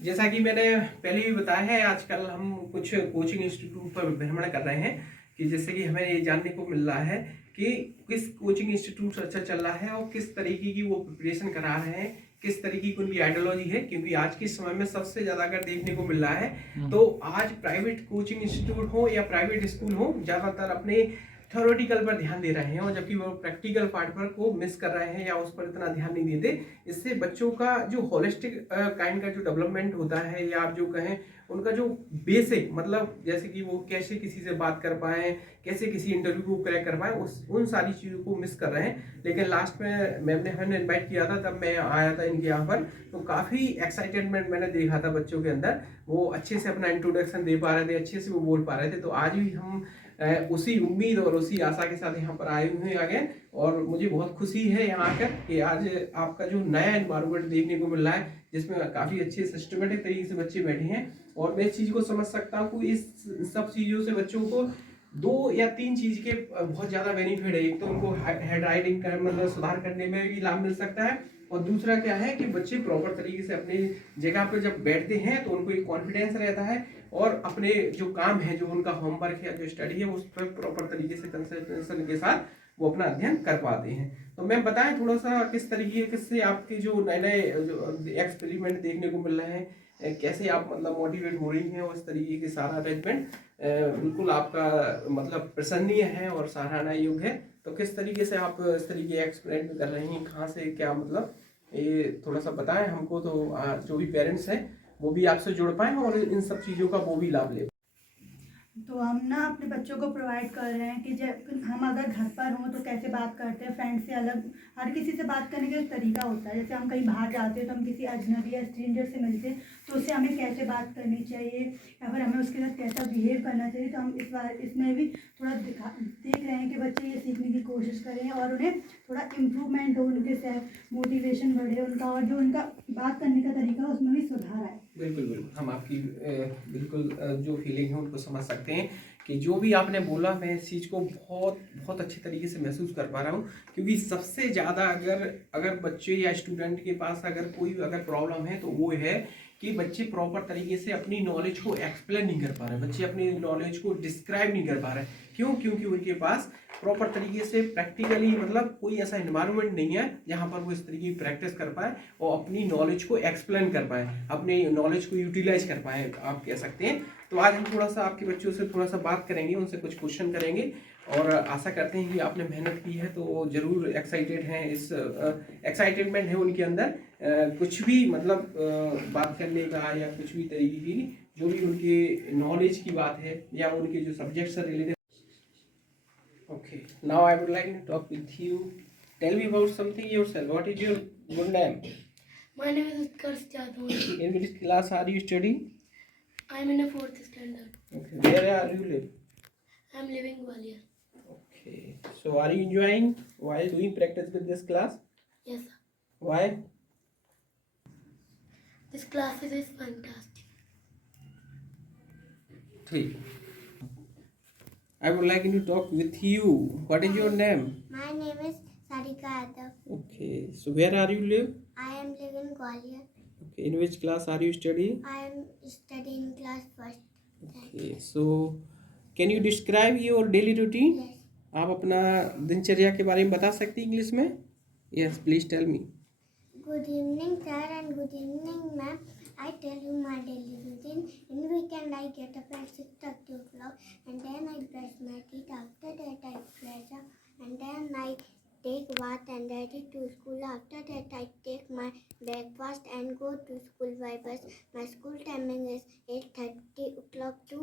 जैसा कि मैंने पहले भी बताया है, आजकल हम कुछ कोचिंग इंस्टीट्यूट पर भ्रमण कर रहे हैं कि जैसे कि हमें ये जानने को मिल रहा है कि किस कोचिंग इंस्टीट्यूट अच्छा चल रहा है और किस तरीके की वो प्रिपरेशन करा रहे हैं, किस तरीके की उनकी आइडियोलॉजी है। क्योंकि आज के समय में सबसे ज़्यादा अगर देखने को मिल रहा है तो आज प्राइवेट कोचिंग इंस्टीट्यूट हो या प्राइवेट स्कूल हो, ज़्यादातर अपने थ्योरेटिकल पर ध्यान दे रहे हैं और जबकि वो प्रैक्टिकल पार्ट पर को मिस कर रहे हैं या उस पर इतना ध्यान नहीं देते। इससे बच्चों का जो होलिस्टिक काइंड का जो डेवलपमेंट होता है, या आप जो कहें उनका जो बेसिक मतलब जैसे कि वो कैसे किसी से बात कर पाए, कैसे किसी इंटरव्यू को क्रैक कर पाए, उन सारी चीज़ों को मिस कर रहे हैं। लेकिन लास्ट में मैम ने हमें इन्वाइट किया था, तब मैं आया था इनके यहाँ पर, तो काफ़ी एक्साइटेडमेंट मैंने देखा था बच्चों के अंदर। वो अच्छे से अपना इंट्रोडक्शन दे पा रहे थे, अच्छे से वो बोल पा रहे थे। तो आज भी हम उसी उम्मीद और उसी आशा के साथ यहाँ पर आए हुए हैं आगे। और मुझे बहुत खुशी है यहाँ आकर कि आज आपका जो नया एनवायरनमेंट देखने को मिल रहा है, जिसमें काफ़ी अच्छे सिस्टमेटिक तरीके से बच्चे बैठे हैं। और मैं इस चीज़ को समझ सकता हूँ कि इस सब चीज़ों से बच्चों को 2 या 3 चीज़ के बहुत ज़्यादा बेनिफिट है। एक तो उनको हेड राइटिंग का मतलब सुधार करने में भी लाभ मिल सकता है, और दूसरा क्या है कि बच्चे प्रॉपर तरीके से अपनी जगह पर जब बैठते हैं तो उनको एक कॉन्फिडेंस रहता है, और अपने जो काम है, जो उनका होमवर्क है, जो स्टडी है, उस पर प्रॉपर तरीके से कंसंट्रेशन के साथ वो अपना अध्ययन कर पाते हैं। तो मैम बताएं थोड़ा सा किस तरीके से आपके जो नए नए जो एक्सपेरिमेंट देखने को मिल रहे हैं, कैसे आप मतलब मोटिवेट हो रही हैं, और इस तरीके के सारा अरेंजमेंट बिल्कुल आपका मतलब प्रशंसनीय है और सराहना योग्य है। तो किस तरीके से आप इस तरीके एक्सपेरिमेंट कर रही हैं, कहाँ से क्या मतलब, ये थोड़ा सा बताएं हमको, तो जो भी पेरेंट्स हैं वो भी आपसे जुड़ पाएं और इन सब चीज़ों का वो भी लाभ ले। तो हम ना अपने बच्चों को प्रोवाइड कर रहे हैं कि जब हम अगर घर पर हों तो कैसे बात करते हैं, फ्रेंड से अलग हर किसी से बात करने का एक तरीका होता है। जैसे हम कहीं बाहर जाते हैं तो हम किसी अजनबी या स्ट्रेंजर से मिलते हैं तो उससे हमें कैसे बात करनी चाहिए या फिर हमें उसके साथ कैसा बिहेव करना चाहिए। तो हम इस बार इसमें भी थोड़ा देख रहे हैं कि बच्चे ये सीखने की कोशिश करें और उन्हें थोड़ा इम्प्रूवमेंट हो, उनके सेल्फ मोटिवेशन बढ़े उनका, और जो उनका बात करने का तरीका है उसमें भी सुधार आए। बिल्कुल बिल्कुल, हम आपकी बिल्कुल जो फीलिंग है उनको समझ सकते हैं कि जो भी आपने बोला, मैं इस चीज़ को बहुत बहुत अच्छे तरीके से महसूस कर पा रहा हूँ। क्योंकि सबसे ज़्यादा अगर अगर बच्चे या स्टूडेंट के पास अगर कोई अगर प्रॉब्लम है तो वो है कि बच्चे प्रॉपर तरीके से अपनी नॉलेज को एक्सप्लेन नहीं कर पा रहे, बच्चे अपनी नॉलेज को डिस्क्राइब नहीं कर पा रहे। क्यों? क्योंकि उनके पास प्रॉपर तरीके से प्रैक्टिकली मतलब कोई ऐसा एनवायरनमेंट नहीं है जहाँ पर वो इस तरीके की प्रैक्टिस कर पाए और अपनी नॉलेज को एक्सप्लेन कर पाए, अपनी नॉलेज को यूटिलाइज कर पाए, आप कह सकते हैं। तो आज हम थोड़ा सा आपके बच्चों से थोड़ा सा बात करेंगे, उनसे कुछ क्वेश्चन करेंगे, और आशा करते हैं कि आपने मेहनत की है तो ज़रूर एक्साइटेड हैं, इस एक्साइटेडमेंट है उनके अंदर कुछ भी मतलब बात करने का या कुछ भी तरीके की जो भी उनके नॉलेज की बात है या उनके जो सब्जेक्ट से related. Okay, now I would like to talk with you. Tell me about something yourself. What is your good name? My name is Utkarsh Jadhav. In which class are you studying? I am in a 4th standard. Okay, where are you live? I am living Gwalior. Okay, so are you enjoying while doing practice with this class? Yes, sir. Why? This class is fantastic. 3. I would like to talk with you. What is your name? My name is Sarika Yadav. Okay, so where are you live? I am living Gwalior. Okay, in which class are you studying? I am studying class first. Okay, so can you describe your daily routine? Yes. आप अपना दिनचर्या के बारे में बता सकती हैं English में? Yes, please tell me. Good evening, sir, and good evening, ma'am. I tell you my daily routine. In weekend, I get up at 6:30 o'clock, and then I brush my teeth. After that, I fresh up, and then I take bath and ready to school. After that, I take my breakfast and go to school by bus. My school timing is 8:30 o'clock to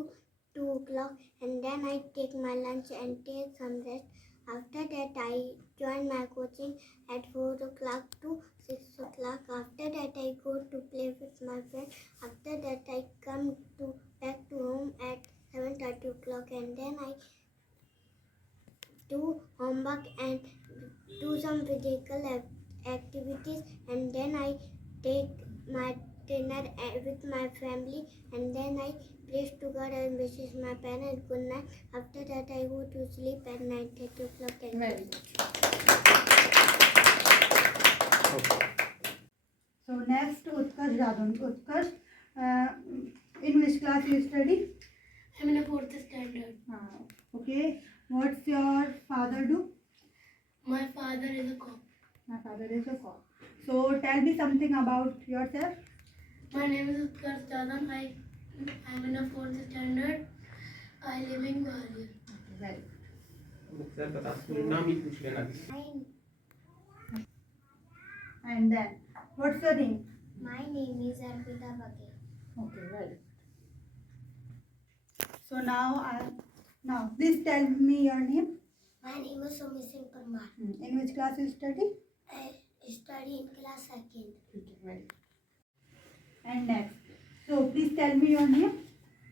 2 o'clock, and then I take my lunch and take some rest. After that, I join my coaching at 4 o'clock to 6 o'clock. After that, I go to play with my friends. After that, I come back to home at 7:30 o'clock, and then I do homework and do some physical activities, and then I take my dinner with my family, and then I praise to God and wishes my parents good night. After that, I go to sleep at 9:30 o'clock. Very good. So next, Utkarsh Jadhav. Utkarsh, In which class you study? I'm in a fourth standard. Okay. What's your father do? My father is a cop. My father is a cop. So tell me something about yourself. My name is Utkarsh Jadam. I'm in a fourth standard. I live in Gwalior. Well, sir बता नाम ही पूछ लेना। and then what's your name? My name is Arpita Baghe. Okay, well. So now please tell me your name. My name is Somi Singh Parmar. In which class you study? I study in class 2nd. Okay, well. And next. So please tell me your name.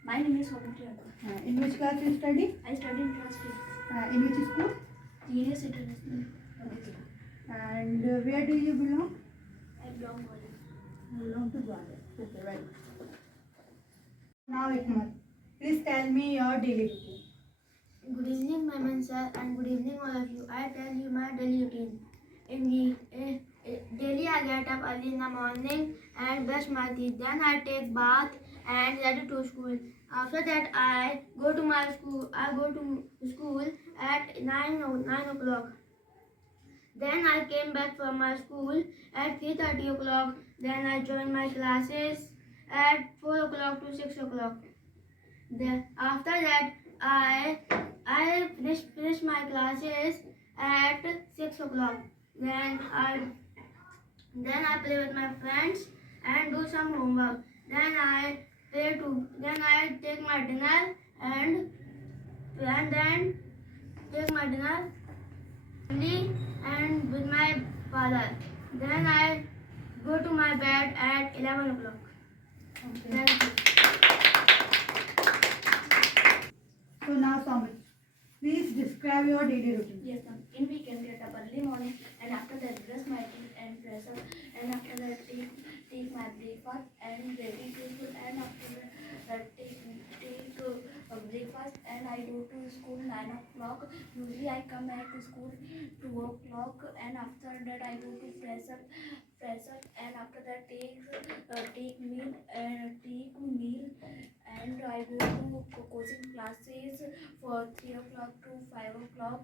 My name is Soumitra Yadav. In which class you study? I study in class 5th. In which school? Genius International. And where do you belong? I belong to Gwalior. I belong to Gwalior. Okay, well. Now Hikmat, please tell me your daily routine. Good evening, my man sir, and good evening all of you. I tell you my daily routine. Daily I get up early in the morning and brush my teeth. Then I take bath and ready to school. After that I go to my school. I go to school at 9 o'clock. Then I came back from my school at 3:30 o'clock. Then I join my classes at 4 o'clock to 6 o'clock. Then after that I finish my classes at 6 o'clock. Then I play with my friends and do some homework. Then I take my dinner and then take my dinner and with my father. Then I go to my bed at 11 o'clock. Okay. Thank you. So now Somit, please describe your daily routine. Yes, ma'am. In weekend, get up early morning, and after that brush my teeth and dress up, and after that take my breakfast and ready to school, and after that take breakfast, and I go to school 9 o'clock. Usually I come back to school 2 o'clock, and after that I go to fresh up, and after that take meal, and I go to coaching classes for 3 o'clock to 5 o'clock.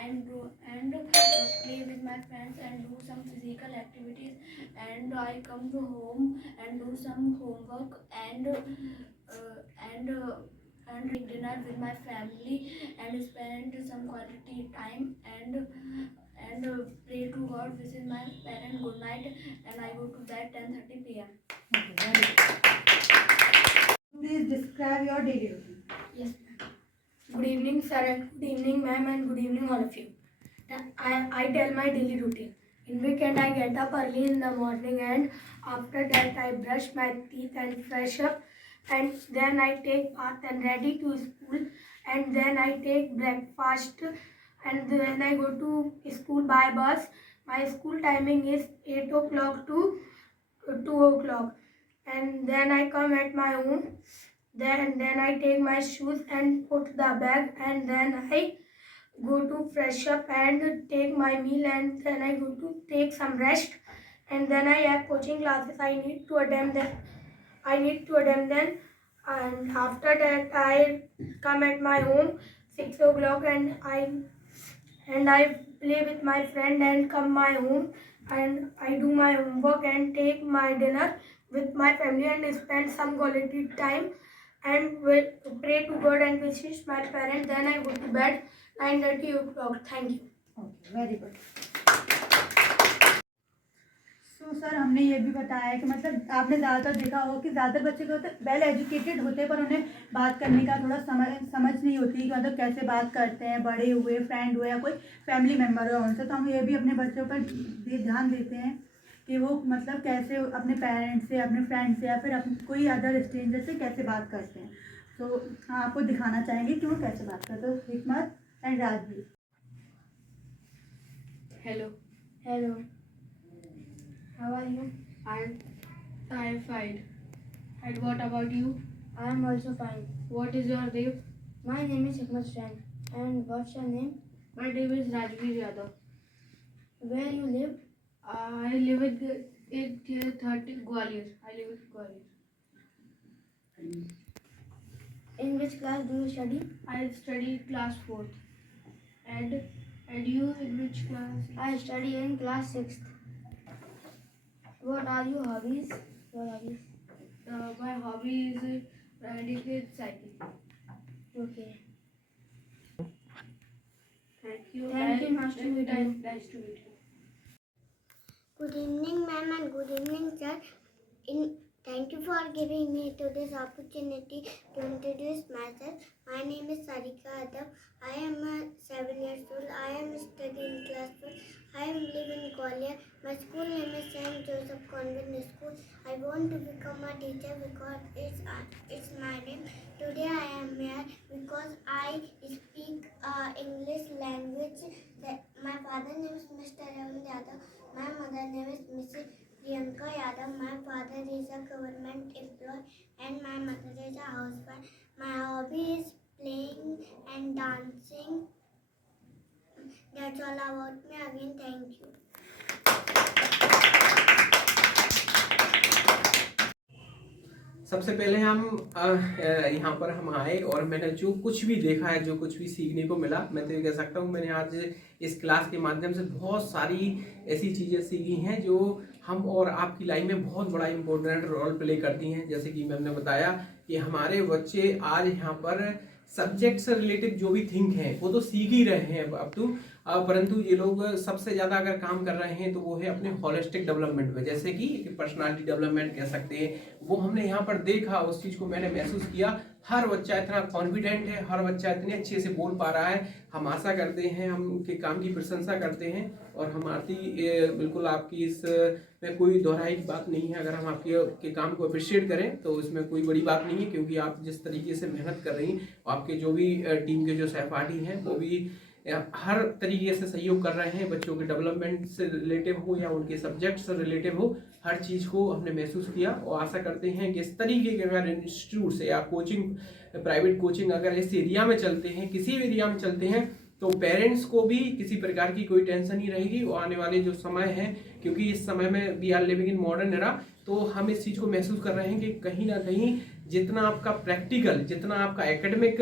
And play with my friends and do some physical activities, and I come to home and do some homework and eat dinner with my family and spend some quality time and pray to God, visit my parents good night, and I go to bed 10:30 p.m. Okay, very good. Please describe your daily routine. Yes, ma'am. Good evening, sir, and good evening, ma'am, and good evening, all of you. I tell my daily routine. In weekend, I get up early in the morning, and after that, I brush my teeth and fresh up, and then I take bath and ready to school, and then I take breakfast, and then I go to school by bus. My school timing is 8 o'clock to 2 o'clock, and then I come at my home. Then I take my shoes and put the bag, and then I go to fresh up and take my meal, and then I go to take some rest, and then I have coaching classes I need to attend then, and after that I come at my home 6 o'clock, and I play with my friend and come my home, and I do my homework and take my dinner with my family and spend some quality time and will pray to God and visit my parents. Then I go to bed 9:30 o'clock. Thank you. Okay, very good. So sir हमने ये भी बताया कि मतलब आपने ज़्यादातर देखा होगा कि ज़्यादातर बच्चे जो होते हैं वेल एजुकेटेड होते हैं, पर उन्हें बात करने का थोड़ा समझ नहीं होती कि मतलब कैसे बात करते हैं, बड़े हुए, फ्रेंड हुए या कोई फैमिली मेम्बर हो उनसे। तो हम ये भी अपने बच्चों पर ध्यान देते हैं कि वो मतलब कैसे अपने पेरेंट्स से, अपने फ्रेंड से या फिर कोई अदर स्ट्रेंजर से कैसे बात करते हैं। तो हाँ, आपको दिखाना चाहेंगे कि वो कैसे बात करते हैं। तो हिकमत and Rajveer. Hello. How are you? I'm fine. And what about you? I am also fine. What is your name? My name is Hikmat Stan. And what's your name? My name is Rajveer Yadav. Where you live? I live in 8:30 Gwalior. I live in Gwalior. In which class do you study? I study class 4th. And you in which class? I study in class 6th. What are your hobbies? My hobby is riding a cycle. Okay. Thank you. Thank you. Nice to meet you. Nice to meet you. Good evening, ma'am, and good evening, sir. Thank you for giving me this opportunity to introduce myself. My name is Sarika Adam. I am 7 years old. I am studying class 4. I am living in Gwalior. My school name is St. Joseph Convent School. I want to become a teacher because it's my dream. Today I am here because I speak English language. My father name is Mr. Ravin Yadav. My mother name is Mrs. Priyanka Yadav. My father is a government employee and my mother is a housewife. My hobby is playing and dancing. That's all about me. Again, thank you. सबसे पहले हम यहाँ पर हम आए और मैंने जो कुछ भी देखा है, जो कुछ भी सीखने को मिला, मैं तो ये कह सकता हूँ मैंने आज इस क्लास के माध्यम से बहुत सारी ऐसी चीज़ें सीखी हैं जो हम और आपकी लाइफ में बहुत बड़ा इम्पोर्टेंट रोल प्ले करती हैं। जैसे कि मैंने बताया कि हमारे बच्चे आज यहाँ पर सब्जेक्ट से रिलेटेड जो भी थिंक हैं वो तो सीख ही रहे हैं अब तो, परंतु ये लोग सबसे ज़्यादा अगर काम कर रहे हैं तो वो है अपने होलिस्टिक डेवलपमेंट में, जैसे कि पर्सनालिटी डेवलपमेंट कह सकते हैं। वो हमने यहाँ पर देखा, उस चीज़ को मैंने महसूस किया। हर बच्चा इतना कॉन्फिडेंट है, हर बच्चा इतने अच्छे से बोल पा रहा है। हम आशा करते हैं, हम उनके काम की प्रशंसा करते हैं और हमारी बिल्कुल आपकी इस में कोई दोहराई बात नहीं है। अगर हम आपके काम को अप्रिशिएट करें तो इसमें कोई बड़ी बात नहीं है, क्योंकि आप जिस तरीके से मेहनत कर रही हैं, आपके जो भी टीम के जो सहपाठी हैं वो भी हर तरीके से सहयोग कर रहे हैं, बच्चों के डेवलपमेंट से रिलेटिव हो या उनके सब्जेक्ट से रिलेटिव हो, हर चीज़ को हमने महसूस किया। और आशा करते हैं कि इस तरीके के अगर इंस्टीट्यूट से या कोचिंग, प्राइवेट कोचिंग अगर इस एरिया में चलते हैं, किसी भी एरिया में चलते हैं, तो पेरेंट्स को भी किसी प्रकार की कोई टेंशन नहीं रहेगी। और आने वाले जो समय है, क्योंकि इस समय में we are living in modern era, तो हम इस चीज़ को महसूस कर रहे हैं कि कहीं ना कहीं जितना आपका प्रैक्टिकल, जितना आपका एकेडमिक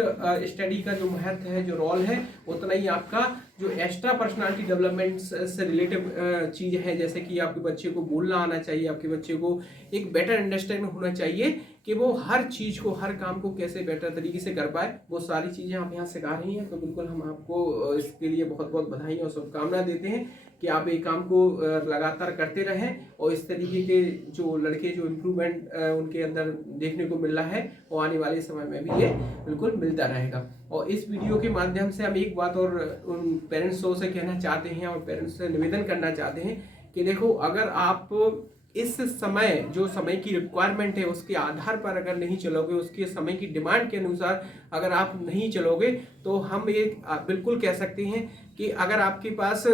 स्टडी का जो महत्व है, जो रोल है, उतना ही आपका जो एक्स्ट्रा पर्सनालिटी डेवलपमेंट से रिलेटिव चीज़ है, जैसे कि आपके बच्चे को बोलना आना चाहिए, आपके बच्चे को एक बेटर अंडरस्टैंडिंग होना चाहिए कि वो हर चीज़ को, हर काम को कैसे बेटर तरीके से कर पाए। वो सारी चीज़ें आप यहाँ सिखा रही हैं, तो बिल्कुल हम आपको इसके लिए बहुत बहुत बधाई और शुभकामनाएं देते हैं कि आप ये काम को लगातार करते रहें और इस तरीके के जो लड़के जो इम्प्रूवमेंट उनके अंदर देखने को मिल रहा है, और आने वाले समय में भी ये बिल्कुल मिलता रहेगा। और इस वीडियो के माध्यम से हम एक बात और उन पेरेंट्स से कहना चाहते हैं और पेरेंट्स से निवेदन करना चाहते हैं कि देखो, अगर आप इस समय जो समय की रिक्वायरमेंट है उसके आधार पर अगर नहीं चलोगे, उसके समय की डिमांड के अनुसार अगर आप नहीं चलोगे, तो हम ये बिल्कुल कह सकते हैं कि अगर आपके पास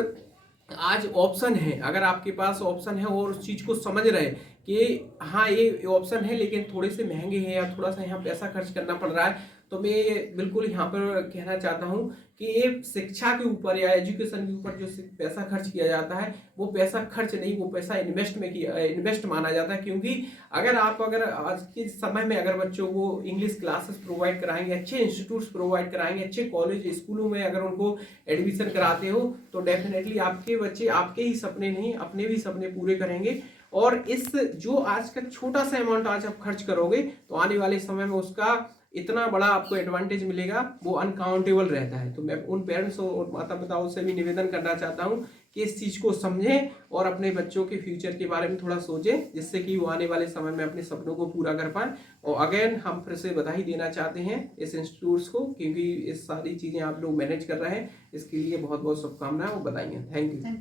आज ऑप्शन है, अगर आपके पास ऑप्शन है और उस चीज़ को समझ रहे कि हाँ ये ऑप्शन है लेकिन थोड़े से महंगे हैं या थोड़ा सा यहाँ पैसा खर्च करना पड़ रहा है, तो मैं बिल्कुल यहाँ पर कहना चाहता हूँ कि ये शिक्षा के ऊपर या एजुकेशन के ऊपर जो पैसा खर्च किया जाता है, वो पैसा खर्च नहीं, वो पैसा इन्वेस्ट माना जाता है। क्योंकि अगर आज के समय में अगर बच्चों को इंग्लिश क्लासेस प्रोवाइड कराएंगे, अच्छे इंस्टीट्यूट्स प्रोवाइड कराएंगे, अच्छे कॉलेज स्कूलों में अगर उनको एडमिशन कराते हो, तो डेफिनेटली आपके बच्चे आपके ही सपने नहीं, अपने भी सपने पूरे करेंगे। और इस जो आज का छोटा सा अमाउंट आज आप खर्च करोगे, तो आने वाले समय में उसका इतना बड़ा आपको एडवांटेज मिलेगा, वो अनकाउंटेबल रहता है। तो मैं उन पेरेंट्स और माता पिताओं से भी निवेदन करना चाहता हूँ कि इस चीज़ को समझें और अपने बच्चों के फ्यूचर के बारे में थोड़ा सोचें, जिससे कि वो आने वाले समय में अपने सपनों को पूरा कर पाएं। और अगेन हम फिर से बधाई देना चाहते हैं इस इंस्टीट्यूट्स को, क्योंकि इस सारी चीज़ें आप लोग मैनेज कर रहे हैं, इसके लिए बहुत बहुत शुभकामनाएं और बधाई। Thank you.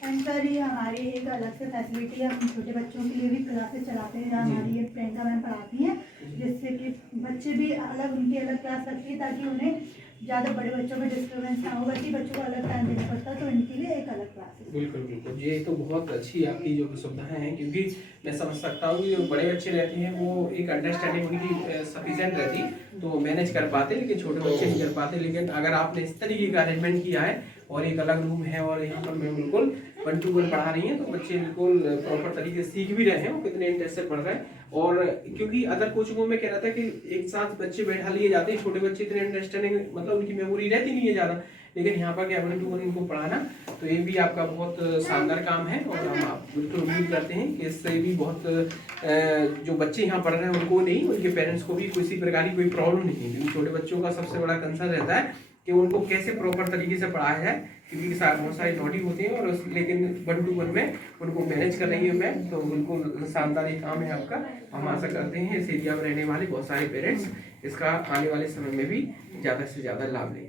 एंड सर, ये हमारी एक अलग से फैसिलिटी है, हम छोटे बच्चों के लिए भी क्लासेस चलाते हैं, जहाँ हमारी ये प्रियंका मैम पढ़ाती हैं, जिससे कि बच्चे भी उनकी अलग क्लास लगती है, ताकि उन्हें ज़्यादा बड़े बच्चों में डिस्टर्बेंस ना हो, बच्चे बच्चों को अलग टाइम देना पड़ता है, तो इनके लिए एक अलग क्लास है। बिल्कुल बिल्कुल, ये तो बहुत अच्छी आपकी जो सुविधाएं हैं, क्योंकि मैं समझ सकता हूँ कि जो बड़े बच्चे रहते हैं वो एक अंडरस्टैंडिंग उनकी सफिशिएंट रहती, तो मैनेज कर पाते, लेकिन छोटे बच्चे नहीं कर पाते। लेकिन अगर आपने इस तरीके का अरेंजमेंट किया है और एक अलग रूम है और यहाँ पर मैं बिल्कुल 1 to 1 पढ़ा रही हैं, तो बच्चे बिल्कुल प्रॉपर तरीके से सीख भी रहे हैं, वो कितने इंटरेस्ट से पढ़ रहे हैं। और क्योंकि अदर कोचिंगों में कह रहा था कि एक साथ बच्चे बैठा लिए जाते हैं, छोटे बच्चे इतने अंडरस्टैंडिंग मतलब उनकी मेमोरी रहती नहीं है ज़्यादा, लेकिन यहाँ पर क्या 1 to 1 उनको पढ़ाना, तो ये भी आपका बहुत शानदार काम है। और हम आप बिल्कुल उम्मीद करते हैं कि इससे भी बहुत जो बच्चे यहाँ पढ़ रहे हैं उनको नहीं, उनके पेरेंट्स को भी किसी प्रकार की कोई प्रॉब्लम नहीं है, क्योंकि छोटे बच्चों का सबसे बड़ा कंसर्न रहता है कि उनको कैसे प्रॉपर तरीके से पढ़ाया जाए, क्योंकि बहुत सारे नोटी होते हैं और लेकिन 1 to 1 में उनको मैनेज कर रही है मैम, तो बिल्कुल शानदार ये काम है आपका। हम आशा करते हैं इस एरिया में रहने वाले बहुत सारे पेरेंट्स इसका आने वाले समय में भी ज़्यादा से ज़्यादा लाभ लेंगे।